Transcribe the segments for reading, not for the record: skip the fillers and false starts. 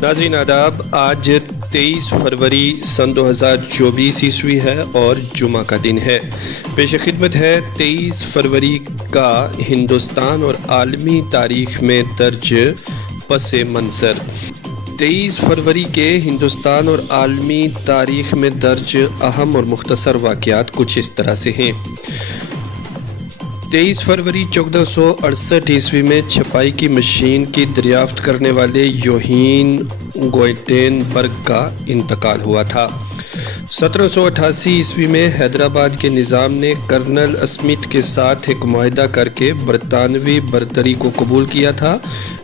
ناظرین آداب، آج 23 فروری سن 2024 عیسوی ہے اور جمعہ کا دن ہے۔ پیش خدمت ہے 23 فروری کا ہندوستان اور عالمی تاریخ میں درج پس منظر۔ 23 فروری کے ہندوستان اور عالمی تاریخ میں درج اہم اور مختصر واقعات کچھ اس طرح سے ہیں۔ 23 فروری 1468 عیسوی میں چھپائی کی مشین کی دریافت کرنے والے یوہین گوئٹین برگ کا انتقال ہوا تھا۔ 1788 عیسوی میں حیدرآباد کے نظام نے کرنل اسمتھ کے ساتھ ایک معاہدہ کر کے برطانوی برتری کو قبول کیا تھا۔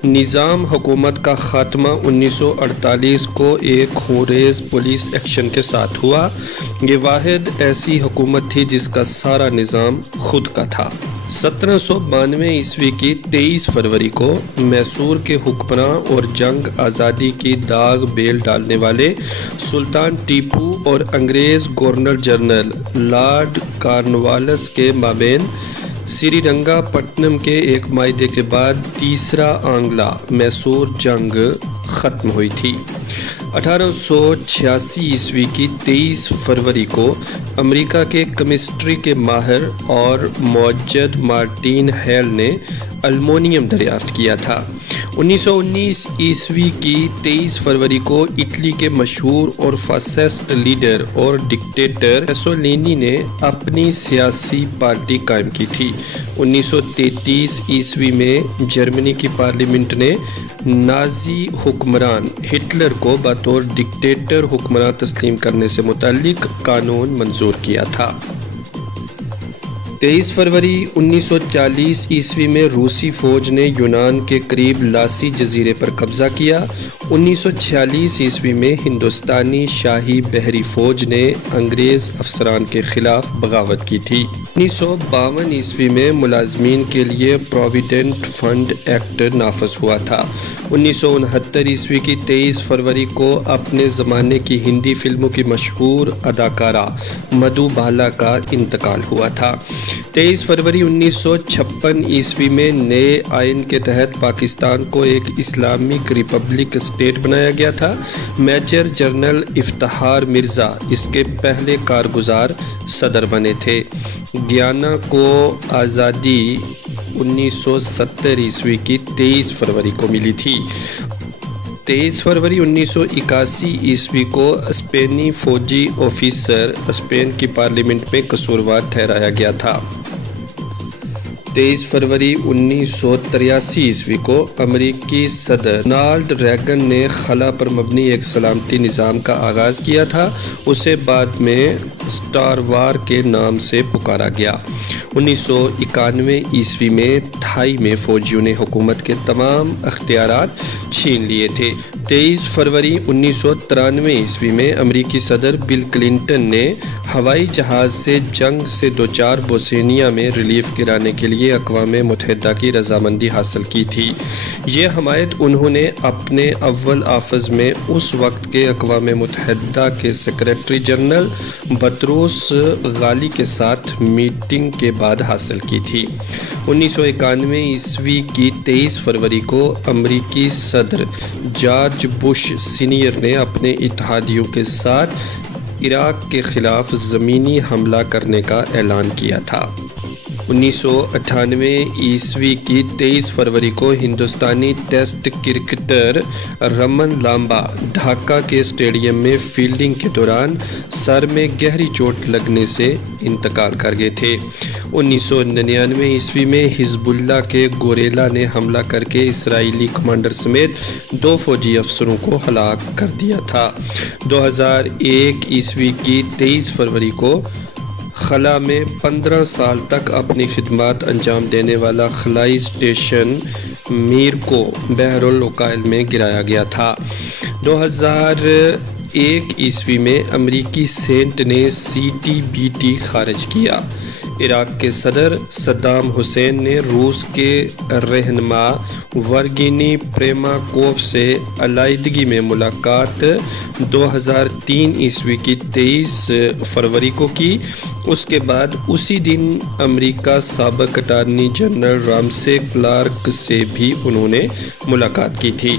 نظام حکومت کا خاتمہ 1948 کو ایک خونریز پولیس ایکشن کے ساتھ ہوا۔ یہ واحد ایسی حکومت تھی جس کا سارا نظام خود کا تھا۔ 1792 عیسوی کی 23 فروری کو میسور کے حکمراں اور جنگ آزادی کی داغ بیل ڈالنے والے سلطان ٹیپو اور انگریز گورنر جنرل لارڈ کارنوالس کے مابین سری رنگا پٹنم کے ایک معاہدے کے بعد تیسرا آنگلہ میسور جنگ ختم ہوئی تھی۔ 1886 عیسوی کی 23 فروری کو امریکہ کے کیمسٹری کے ماہر اور موجد مارٹین ہیل نے المونیم دریافت کیا تھا۔ 1919 عیسوی کی 23 فروری کو اٹلی کے مشہور اور فاسسٹ لیڈر اور ڈکٹیٹر مسولینی نے اپنی سیاسی پارٹی قائم کی تھی۔ 1933 عیسوی میں جرمنی کی پارلیمنٹ نے نازی حکمران ہٹلر کو بطور ڈکٹیٹر حکمران تسلیم کرنے سے متعلق قانون منظور کیا تھا۔ 23 فروری 1940 عیسوی میں روسی فوج نے یونان کے قریب لاسی جزیرے پر قبضہ کیا۔ 1946 عیسوی میں ہندوستانی شاہی بحری فوج نے انگریز افسران کے خلاف بغاوت کی تھی۔ 1952 عیسوی میں ملازمین کے لیے پروویڈنٹ فنڈ ایکٹ نافذ ہوا تھا۔ 1969 عیسوی کی 23 فروری کو اپنے زمانے کی ہندی فلموں کی مشہور اداکارہ مدھو بالا کا انتقال ہوا تھا۔ 23 فروری 1956 عیسوی میں نئے آئین کے تحت پاکستان کو ایک اسلامک ریپبلک اسٹیٹ بنایا گیا تھا۔ میجر جنرل افتخار مرزا اس کے پہلے کارگزار صدر بنے تھے۔ گیانا کو آزادی 1970 عیسوی کی 23 فروری کو ملی تھی۔ 23 فروری 1981 عیسوی کو اسپینی فوجی آفیسر اسپین کی پارلیمنٹ میں قصوروار ٹھہرایا گیا تھا۔ 23 فروری 1983 عیسوی کو امریکی صدر رونالڈ ریگن نے خلا پر مبنی ایک سلامتی نظام کا آغاز کیا تھا۔ اسے بعد میں اسٹار وار کے نام سے پکارا گیا۔ 1991 عیسوی میں تھائی میں فوجیوں نے حکومت کے تمام اختیارات چھین لیے تھے۔ 23 فروری 1993 عیسوی میں امریکی صدر بل کلنٹن نے ہوائی جہاز سے جنگ سے دوچار بوسنیا میں ریلیف گرانے کے لیے اقوام متحدہ کی رضامندی حاصل کی تھی۔ یہ حمایت انہوں نے اپنے اول آفز میں اس وقت کے اقوام متحدہ کے سیکریٹری جنرل بطرس غالی کے ساتھ میٹنگ کے بعد حاصل کی تھی۔ 1991 عیسوی کی 23 فروری کو امریکی صدر جارج بش سینئر نے اپنے اتحادیوں کے ساتھ عراق کے خلاف زمینی حملہ کرنے کا اعلان کیا تھا۔ 1998 عیسوی کی 23 فروری کو ہندوستانی test cricketer Raman Lumumba Dhaka کے اسٹیڈیم میں فیلڈنگ کے دوران سر میں گہری چوٹ لگنے سے انتقال کر گئے تھے۔ 1999 عیسوی میں حزب اللہ کے گوریلا نے حملہ کر کے اسرائیلی کمانڈر سمیت 2 فوجی افسروں کو ہلاک کر دیا تھا۔ 2001 عیسوی کی 23 فروری کو خلا میں 15 سال تک اپنی خدمات انجام دینے والا خلائی اسٹیشن میر کو بحر الوکائل میں گرایا گیا تھا۔ 2001 عیسوی میں امریکی سینٹ نے CTBT خارج کیا۔ عراق کے صدر صدام حسین نے روس کے رہنما ورگینی پریماکوف سے علیحدگی میں ملاقات 2003 عیسوی کی 23 فروری کو کی۔ اس کے بعد اسی دن امریکہ سابق اٹارنی جنرل رامسے کلارک سے بھی انہوں نے ملاقات کی تھی۔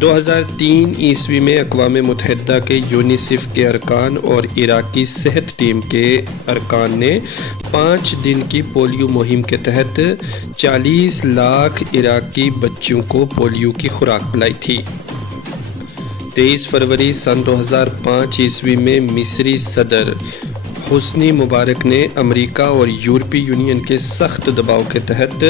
2003 عیسوی میں اقوام متحدہ کے یونیسیف کے ارکان اور عراقی صحت ٹیم کے ارکان نے 5 دن کی پولیو مہم کے تحت 40 لاکھ عراقی بچوں کو پولیو کی خوراک پلائی تھی۔ 23 فروری سن 2005 عیسوی میں مصری صدر حسنی مبارک نے امریکہ اور یورپی یونین کے سخت دباؤ کے تحت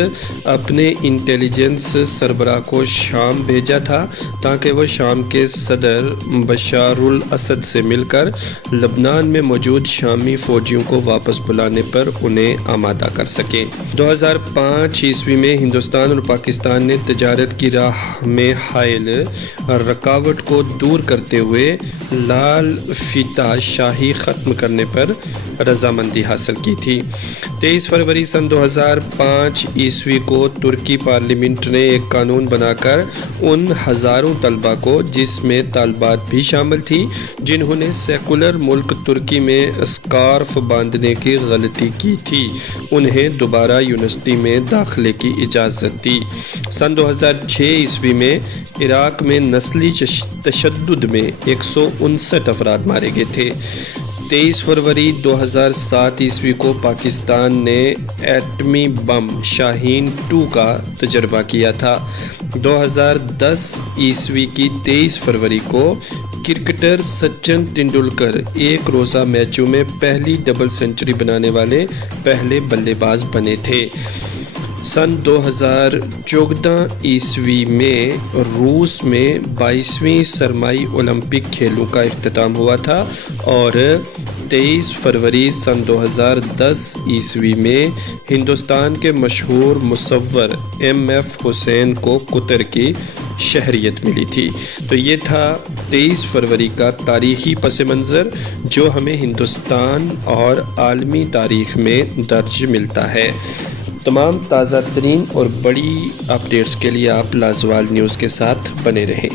اپنے انٹیلیجنس سربراہ کو شام بھیجا تھا تاکہ وہ شام کے صدر بشار الاسد سے مل کر لبنان میں موجود شامی فوجیوں کو واپس بلانے پر انہیں آمادہ کر سکیں۔ 2005 عیسوی میں ہندوستان اور پاکستان نے تجارت کی راہ میں حائل رکاوٹ کو دور کرتے ہوئے لال فیتہ شاہی ختم کرنے پر رضامندی حاصل کی تھی۔ 23 فروری سن 2005 عیسوی کو ترکی پارلیمنٹ نے ایک قانون بنا کر ان ہزاروں طلبہ کو، جس میں طالبات بھی شامل تھی، جنہوں نے سیکولر ملک ترکی میں اسکارف باندھنے کی غلطی کی تھی، انہیں دوبارہ یونیورسٹی میں داخلے کی اجازت دی۔ سن 2006 عیسوی میں عراق میں نسلی تشدد میں 159 افراد مارے گئے تھے۔ 23 فروری 2007 عیسوی کو پاکستان نے ایٹمی بم شاہین 2 کا تجربہ کیا تھا۔ 2010 عیسوی کی 23 فروری کو کرکٹر سچن تندولکر ایک روزہ میچوں میں پہلی ڈبل سنچری بنانے والے پہلے بلے باز بنے تھے۔ سن 2014 عیسوی میں روس میں 22ویں سرمائی اولمپک کھیلوں کا اختتام ہوا تھا اور 23 فروری سن 2010 عیسوی میں ہندوستان کے مشہور مصور M.F. حسین کو قطر کی شہریت ملی تھی۔ تو یہ تھا 23 فروری کا تاریخی پس منظر جو ہمیں ہندوستان اور عالمی تاریخ میں درج ملتا ہے۔ تمام تازہ ترین اور بڑی اپڈیٹس کے لیے آپ لازوال نیوز کے ساتھ بنے رہیں۔